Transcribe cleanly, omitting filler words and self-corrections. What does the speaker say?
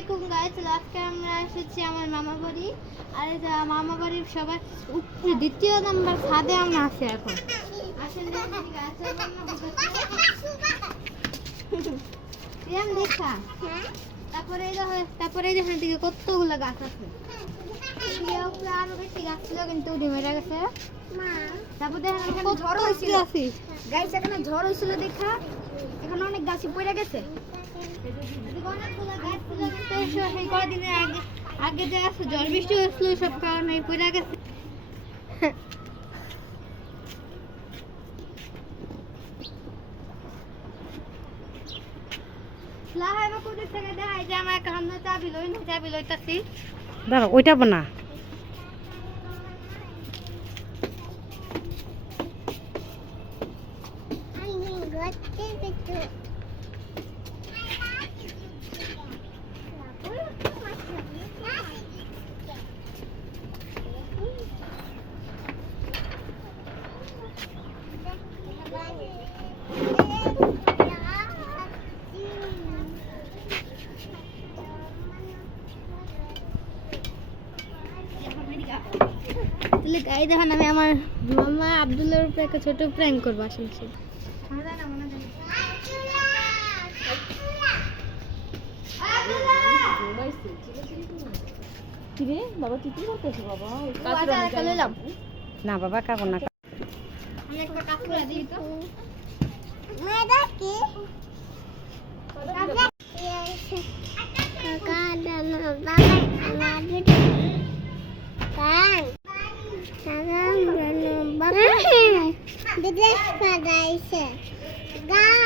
আলাইকুম গাইস, আজকে আমরা এসেছি আমার মামা বাড়ি। আর এই যে মামা বাড়ির সবাই উপরে দ্বিতীয় নাম্বার ছাদে আমরা আছি এখন। আসেন দেখি গাছে দেখা। তারপরে এই দেখেন দিকে কতগুলো গাছ আছে। উপরে আরো বেশি গাছ ছিল কিন্তু উড়ে মেরে গেছে। তারপর দেখেন এখানে ঝড় হয়েছিল। গাইস এখানে ঝড় হয়েছিল দেখা এখানে অনেক গাছই পড়ে গেছে। অনেকগুলো গাছ ছিল কিন্তু সেই কদিনের আগে যে আছে ঝড় বৃষ্টি হয়েছিল সব কারণে পড়ে গেছে। দাঁড়া ওইটা বানা গাই দেখুন আমি আমার মামা আব্দুল্লাহর উপরে একটা ছোট প্র্যাঙ্ক করবো। আসলে বাবা তুই কি করতেছ বাবা? না বাবা কাকু না আমি একটা কাকুরা দিই তো গান